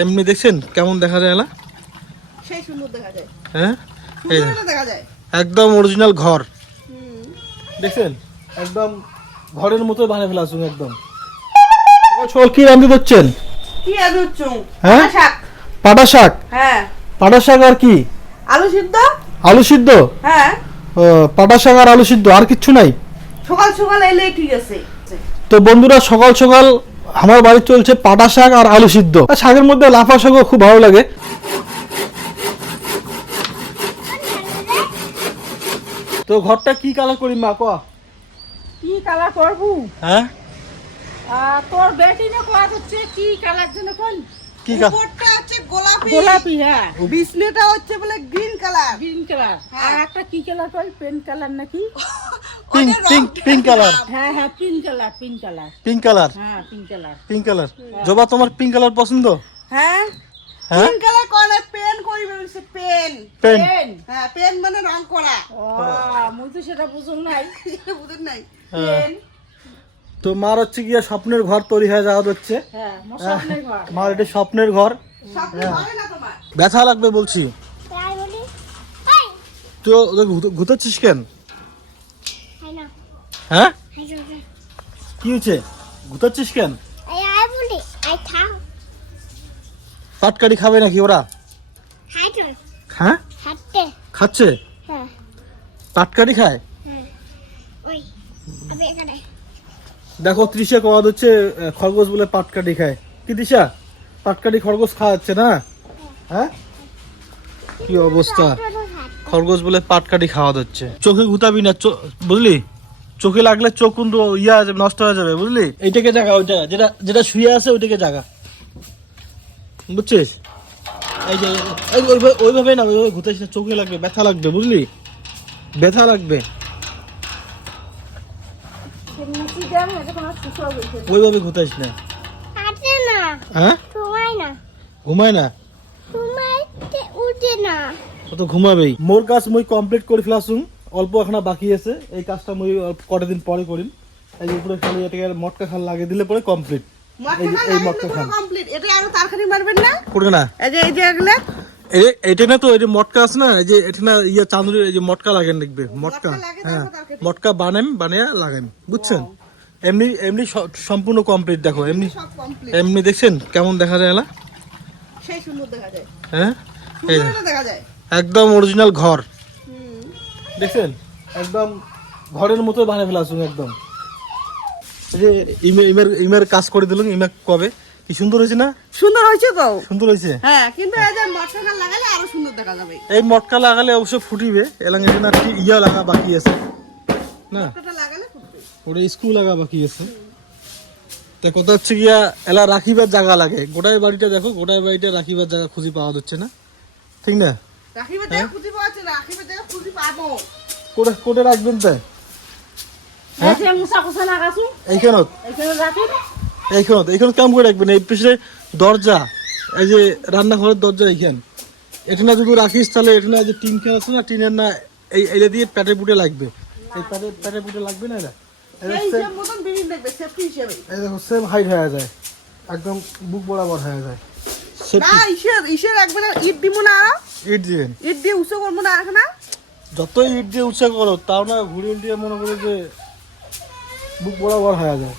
এমনি দেখছেন কেমন দেখা যায় না? সেই সুন্দর দেখা যায়। হ্যাঁ, এই সুন্দর দেখা যায়। একদম অরিজিনাল ঘর দেখছেন, একদম ঘরের মতো বানিয়ে ফেলাছুন একদম। সকাল কি রান্না করছেন? কি রান্না হচ্ছে? হ্যাঁ, শাক। পাটা শাক। হ্যাঁ, পাটা শাক আর কি? আলু সিদ্ধ। আলু সিদ্ধ? হ্যাঁ। পাটা শাক আর আলু সিদ্ধ, আর কিচ্ছু নাই? সকাল সকাল এলেই ঠিক আছে। তো বন্ধুরা, সকাল সকাল আমার বাড়ি চলছে পাটা শাক আর আলু সিদ্ধ। শাকের মধ্যে লাফা শাকও খুব ভালো লাগে। তো ঘরটা কি কালার করি মা কয়া? কি কালার করবো? হ্যাঁ, তোর বেটি না কোয়া হচ্ছে কি কালার জন্য কোন? কি কালার? উপরটা হচ্ছে গোলাপি। গোলাপি, হ্যাঁ। বিছনাটা হচ্ছে বলে গ্রিন কালার। Green colour. আর একটা কি কালার কই? পেন কালার নাকি? Pink pink pink colour. হ্যাঁ হ্যাঁ, pink colour, pink colour. Pink colour? হ্যাঁ, pink colour. Pink colour. Joba, তোমার পিঙ্ক কালার পছন্দ? হ্যাঁ। হ্যাঁ, পিঙ্ক কালার কোনে পেন কইবে বলছে পেন। পেন। হ্যাঁ, পেন মানে রং করা। ও মুই তো সেটা বুঝুন নাই। বুঝেন নাই? হ্যাঁ। তো মার হচ্ছে গিয়া স্বপ্নের ঘর তৈরি হয়ে যাওয়া হচ্ছে। হ্যাঁ, মোর স্বপ্নের ঘর। মার এটা স্বপ্নের ঘর। স্বপ্ন হয় না তোমার? ব্যথা লাগবে বলছি। তো ঘুরতেছিস কেন? হ্যাঁ, কি হয়েছে? ঘুরতেছিস কেন? পাটকারি খাবে নাকি ওরা? হ্যাঁ, খাচ্ছে। পাটকারি খায়। দেখো তৃষা কওয়া হচ্ছে খরগোশ বলে পাটকারি খায়। কি তৃষা, পাটকারি খরগোশ খাওয়াচ্ছে না? হ্যাঁ, কি অবস্থা, খরগোশ বলে পাটকারি খাওয়া হচ্ছে। চোখে ঘুতাবি না, বুঝলি? চোখে লাগলে চোখ কিন্তু ইয়া নষ্ট হয়ে যাবে, বুঝলি? এইটাকে জাগা, ওইটা যেটা যেটা শুয়ে আছে ওইটাকে জাগা, বুঝছিস? এই যে ওইভাবে না, ওইভাবে ঘুতাইস না, চোখে লাগবে, ব্যথা লাগবে, বুঝলি? ব্যথা লাগবে, ওইভাবে ঘুতাইস না। হ্যাঁ, ঘুমায় না, ও তো ঘুমাবেই। মোর কাজ মুই কমপ্লিট করে ফেলাছুম, অল্প এখনো বাকি আছে। এই কাজটা মুই কটা দিন পরে করিম। এই যে উপরে খালি এটাকে মটকা খাল লাগিয়ে দিলে পরে কমপ্লিট। এই মটকা খাল কমপ্লিট। এটা আরো তরকারি মারবেন না? করে না, এই যে এগুলা এটা না, তো এই যে মটকা আছে না, এই যে এটা না ইয়া চাঁদুরি, এই যে মটকা লাগান দেখবে, মটকা। হ্যাঁ, মটকা বানিয়ে লাগাইম, বুঝছেন? এমনি এমনি সম্পূর্ণ কমপ্লিট। দেখো এমনি সব কমপ্লিট। এমনি দেখছেন কেমন দেখা যায় না? সেই সুন্দর দেখা যায়। হ্যাঁ, এই সুন্দর দেখা যায়। একদম অরিজিনাল ঘর দেখছেন, একদম ঘরের মতো বানিয়ে ফেলাছুন একদম। এই যে ইমের কাজ করে দিলাম। ইমে কবে কি সুন্দর হয়েছে না? সুন্দর হয়েছে তো। সুন্দর হয়েছে। হ্যাঁ, কিন্তু এই যে মটকা লাগালে আরো সুন্দর দেখা যাবে। এই মটকা লাগালে অবশ্য ফুটিবে। এলাঙ্গে না ইয়া লাগা বাকি আছে না, মটকাটা লাগালে ফুটবে। ওটা স্কুল লাগা বাকি আছে। তা কথা হচ্ছে গিয়া এলা রাখিবার জায়গা লাগে। গোটাই বাড়িটা দেখো, গোটাই বাড়িটা রাখিবার জায়গা খুঁজে পাওয়া যাচ্ছে না, ঠিক না? রাখিবার জায়গা খুঁজে পাওয়া যাচ্ছে না, রাখিবার জায়গা খুঁজে পাবো। কোটে রাখবেন তাই? এই যে মুসা কোসা লাগাছু, এইখানত এখানে রাখি। এইখানে কেমন করে রাখবেন? এই পিছনে দরজা, এই যে রান্নাঘরের দরজা এইখান, এটা না যদি রাখিস তাহলে এটা না, যে টিন খেয়ে আছে না, টিনের না এইটা দিয়ে পেটে পুটে লাগবে। এই পেটে পুটে লাগবে না, এই যে মতন বিল্ডিং দেখবে সেফটি হিসেবে। এই দেখো সেম হাইট হয়ে যায়, একদম বুক বরাবর হয়ে যায়। না, ইসে রাখবে না, ইট দিব না। ইট দিবেন, ইট দিয়ে উঁচু করবো না আর না। যতই ইট দিয়ে উৎসাহ করো তাও না ঘুরে উল্টিয়ে মনে করো যে বুক বরাবর হয়ে যায়।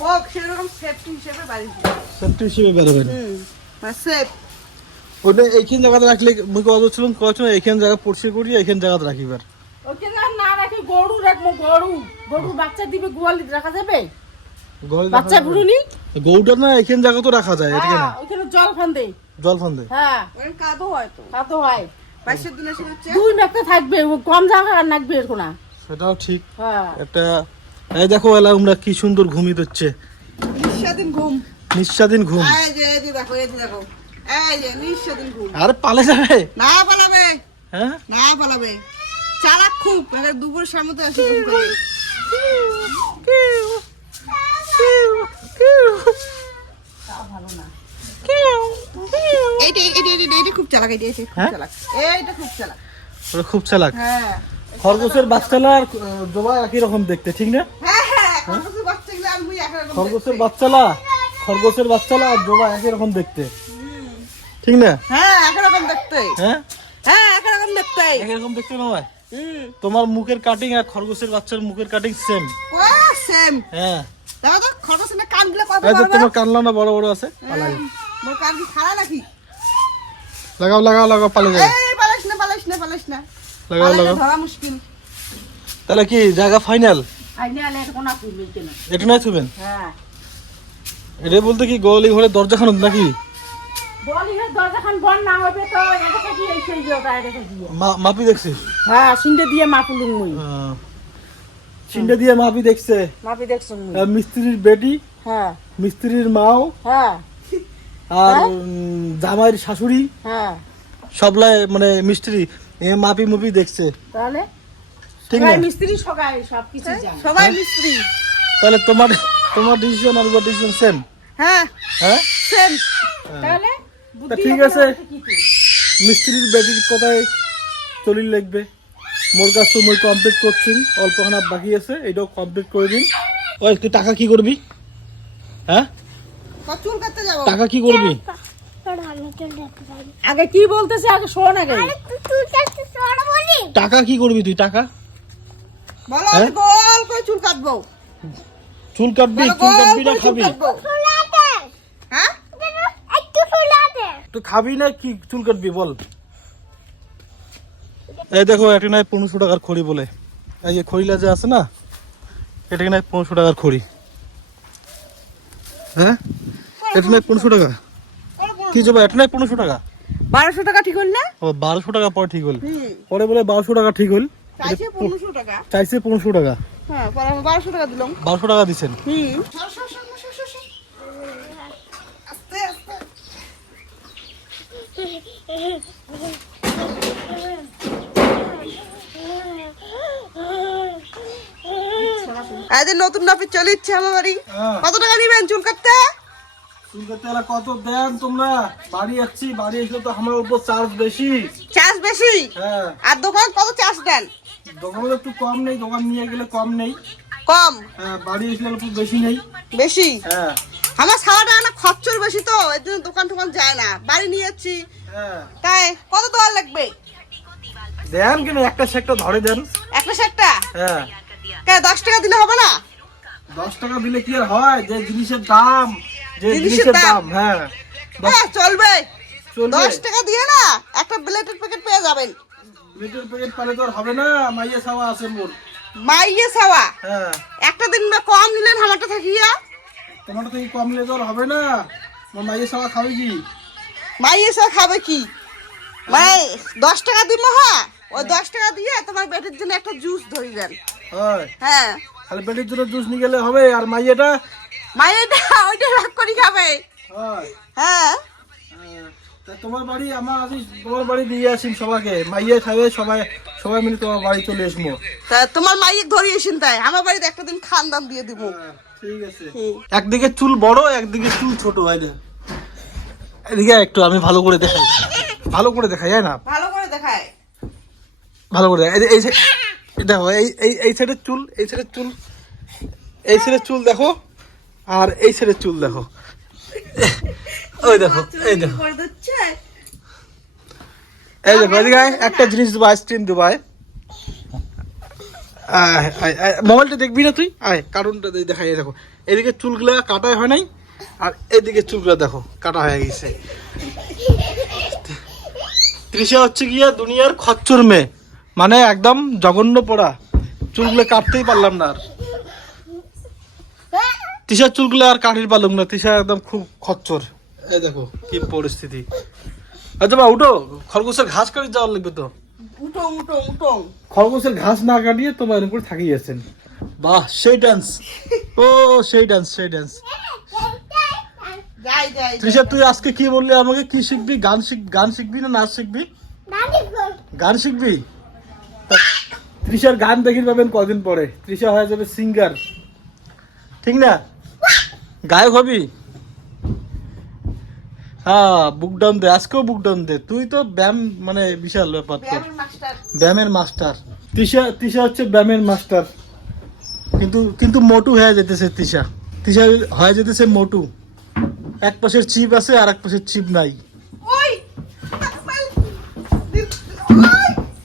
হোক সেরকম সেফটি হিসেবে বাড়ি সেফটি হিসেবে বেরোবেন। সেফ। ওটা এইখান জায়গাতে রাখলে মুই কথা বলছিলাম, এইখান জায়গা পরিষ্কার করি, এইখান জায়গাতে রাখিবার। ওখানে না রাখি গরু রাখবো, গরু বাচ্চা দিবে, গোয়ালি রাখা যাবে? গরু বাচ্চা ভুরুনি গরুটা না এইখান জায়গা তো রাখা যায়, এটা না ওখানে জল ফান্দে। জল ফান্দে। হ্যাঁ, ওখানে কাদো হয় তো। কাতো হয়। বাইশের দিনে এসে হচ্ছে দুই একটা থাকবে, কম জায়গা আর নাকবে এরকম না। সেটাও ঠিক। হ্যাঁ, একটা এই দেখো এলা আমরা কি সুন্দর ঘুমিয়ে দিচ্ছে, নিঃস্বাধীন ঘুম। নিঃস্বাধীন ঘুম। এই যে দেখো, এই যে দেখো, এই যে নিঃস্বাধীন ঘুম। আর পালে যাবে না পালাবে, হ্যাঁ, না পালাবে। চালাক খুব, দুপুরের সামনে তো আসি ঘুম করে। এইটা খুব চালাক, এইটা খুব চালাক, এইটা খুব চালাক। ওরা খুব চালাক। হ্যাঁ খরগোশের বাচ্চালা আর জবা একই রকম দেখতে, ঠিক না? হ্যাঁ হ্যাঁ, খরগোশের বাচ্চাগুলো আর মুই একরকম খরগোশের দেখতে। বাচ্চালা আর জবা একই রকম দেখতে। ঠিক না? হ্যাঁ একরকম দেখতে। হ্যাঁ হ্যাঁ একরকম দেখতে। একরকম দেখতে না ভাই? তোমার মুখের কাটিং আর খরগোশের বাচ্চার মুখের কাটিং সেম। সেম। হ্যাঁ দেখো তো খরগোশের কানগুলো কত এই তো বড় তোমার বড়। কানলা না বড় বড় আছে, পালাই মোর কান কি খাড়া নাকি? লাগাও লাগাও লাগাও, পালে যাবে। এই পালাস না পালাস না পালাস না। লাগাও পালাইলে লাগাও। ধরা মুশকিল। তাহলে কি জায়গা ফাইনাল? আইনে আলে এটা কোনা করবে কেন? এটা নাই থুবেন? হ্যাঁ এটা বলতে কি গোয়ালি ঘরে দরজা খানুন নাকি? বলি হে দরজাখান বন্ধ না হবে তো এটা কি এই সেই জোটা এটা কি? মাপি দেখছি। হ্যাঁ সিন্দে দিয়ে মাপুলুম মুই। চিন্তা দিয়ে মাপি দেখছে। মাপি দেখছুম মুই। মিস্ত্রির বেটি, হ্যাঁ মিস্ত্রির মাও, হ্যাঁ আর জামাইয়ের শাশুড়ি হ্যাঁ সবলাই মানে মিস্ত্রি মাপি মুপি দেখছে। তাহলে ঠিক সবাই না? মিস্ত্রি সবাই সব কিছু জানে। সবাই মিস্ত্রি। তাহলে তোমার ডিসিশন আর ডিসিশন সেম। হ্যাঁ হ্যাঁ সেম। তাহলে তা বুদ্ধি ঠিক লাগলে আছে। হচ্ছে কি তুই? মিস্ত্রির বেটির কথায় চলির লাগবে। মোর কাজ তো মই কমপ্লিট করছি, অল্পখানা বাকি আছে, এটাও কমপ্লিট করে দিন। ওই তুই টাকা কি করবি? হ্যাঁ চুল কাটতে যাবো। টাকা কি করবি? আগে কি বলতেছে আগে শোন আগে। টাকা কি করবি তুই? টাকা বলো আমি গোল করে চুল কাটবো। চুল কাটবি? বলো চুল গোল কাটবি না করে চুল খাবি? কাটবো। হ্যাঁ তুই খাবি না কি চুল কাটবি বল? এই দেখো এটা নয় 1500 টাকার খড়ি বলে, এই যে খড়িলা যে আছে না, এটা নয় 1500 টাকার খড়ি। হ্যাঁ এটা নয় 1500 টাকা। কি যাবো এটা নয় 1500 টাকা? 1200 টাকা ঠিক হল না? ও 1200 টাকা পরে ঠিক হল, পরে বলে 1200 টাকা ঠিক হল, চাইছে 1500 টাকা। চাইছে 1500 টাকা। হ্যাঁ পরে আমি 1200 টাকা দিলাম। 1200 টাকা দিছেন। আস্তে আস্তে। আজ নতুন নাপি চলে ইচ্ছে আমার বাড়ি। হ্যাঁ। কত টাকা নিবেন চুল কাটতে? চুল কাটতে এলা কত দেন তোমরা? বাড়ি যাচ্ছি, বাড়ি এসে তো আমার উপর চার্জ বেশি। চার্জ বেশি? হ্যাঁ আর দোকান কত চার্জ দেন? দোকানে একটু কম নেই, দোকান নিয়ে গেলে কম নেই। কম? হ্যাঁ বাড়ি এসে একটু বেশি নেই। বেশি? হ্যাঁ আমার সারাটা না খরচর বেশি তো এর জন্য দোকান টোকান যায় না, বাড়ি নিয়ে যাচ্ছি। হ্যাঁ তাই কত দেওয়ার লাগবে? দেন কেন, একটা সেকটা ধরে দেন। একটা সেটটা? হ্যাঁ 10 টাকা দিলে হবে না? 10 টাকা দিলে কি আর হয়? যে জিনিসের দাম, যে জিনিসের জিনিসের দাম। দাম, হ্যাঁ হ্যাঁ চলবে। চলবে। 10 টাকা দিয়ে না একটা ব্লেডের প্যাকেট পেয়ে যাবেন। মিটার প্যাকেট পালে তো আর হবে না, মাইয়া সাওয়া আছে মোর। মাইয়ে সাওয়া হ্যাঁ একটা দিন বা কম নিলেন আমারটা থাকিয়া। তোমার থেকে কম নিলে তো আর হবে না, মোর মাইয়া সাওয়া খাবে কি? মাইয়ে সাওয়া খাবে কি? মানে 10 টাকা দিব, হ্যাঁ ওই 10 টাকা দিয়ে তোমার বেটের জন্য একটা জুস ধরি দেন। হয় হ্যাঁ খালি পেটের জন্য জুস নিয়ে গেলে হবে, আর মাইয়াটা? মাইয়েটা ওইটা রাগ করে খাবে। হয় হ্যাঁ তা তোমার বাড়ি আমার আজ তোমার বাড়ি দিয়ে আসিন সবাইকে, মাইয়া খাবে, সবাই সবাই মিলে তোমার বাড়ি চলে আসবো। তা তোমার মাইয়ে ধরিয়েছেন তাই আমার বাড়িতে একটা দিন খানদান দিয়ে দিব। ঠিক আছে। একদিকে চুল বড়, একদিকে চুল ছোট হয় না। এদিকে একটু আমি ভালো করে দেখাই, ভালো করে দেখাই, না ভালো করে দেখায়। ভালো করে দেখাই। এই যে- দেখো এই সাইডের চুল, এই সাইডের চুল, এই সাইডের চুল দেখো, আর এই সাইডের চুল দেখো। ওই দেখো, এই দেখো, করে দিচ্ছে। এই দেখো, এদিকে আয়, একটা জিনিস দেবো, আইসক্রিম দেবো, আয় আয়, আয়, আয়। মোবাইলটা দেখবি না তুই? আয় কার্টুনটা দেখাই, এই দেখো এদিকে চুলগুলা কাটাই হয় নাই, আর এদিকে চুলগুলা দেখো কাটা হয়ে গেছে। তৃষা হচ্ছে গিয়া দুনিয়ার খচ্চর মেয়ে, মানে একদম জঘন্য পড়া, চুলগুলো কাটতেই পারলাম না আর। তৃষার চুলগুলো আর কাটির পারলাম না, তৃষা একদম খুব খচ্চর। এই দেখো কি পরিস্থিতি। আচ্ছা বা উঠো, খরগোশের ঘাস কাটি যাওয়ার লাগবে তো। উঠো উঠো উঠো। খরগোশের ঘাস না কাটিয়ে তোমার উপর থাকিয়ে যাচ্ছেন। বাহ সেই ডান্স, ও সেই ডান্স, সেই ডান্স। যাই যাই। তৃষা তুই আজকে কি বললি আমাকে? কি শিখবি? গান শিখবি না নাচ শিখবি? গান শিখবি। তা তৃষার গান দেখি পাবেন কদিন পরে, তৃষা হয়ে যাবে সিঙ্গার, ঠিক না? গায়ক হবি। হ্যাঁ বুক ডাউন দে, আজকেও বুক ডাউন দে। তুই তো ব্যায়াম মানে বিশাল ব্যাপার তোর, ব্যায়ামের মাস্টার। ব্যায়ামের মাস্টার। তৃষা হচ্ছে ব্যায়ামের মাস্টার, কিন্তু মোটু হয়ে যেতেছে তৃষা হয়ে যেতেছে মোটু। এক পাশের চিপ আছে আর এক পাশের চিপ নাই।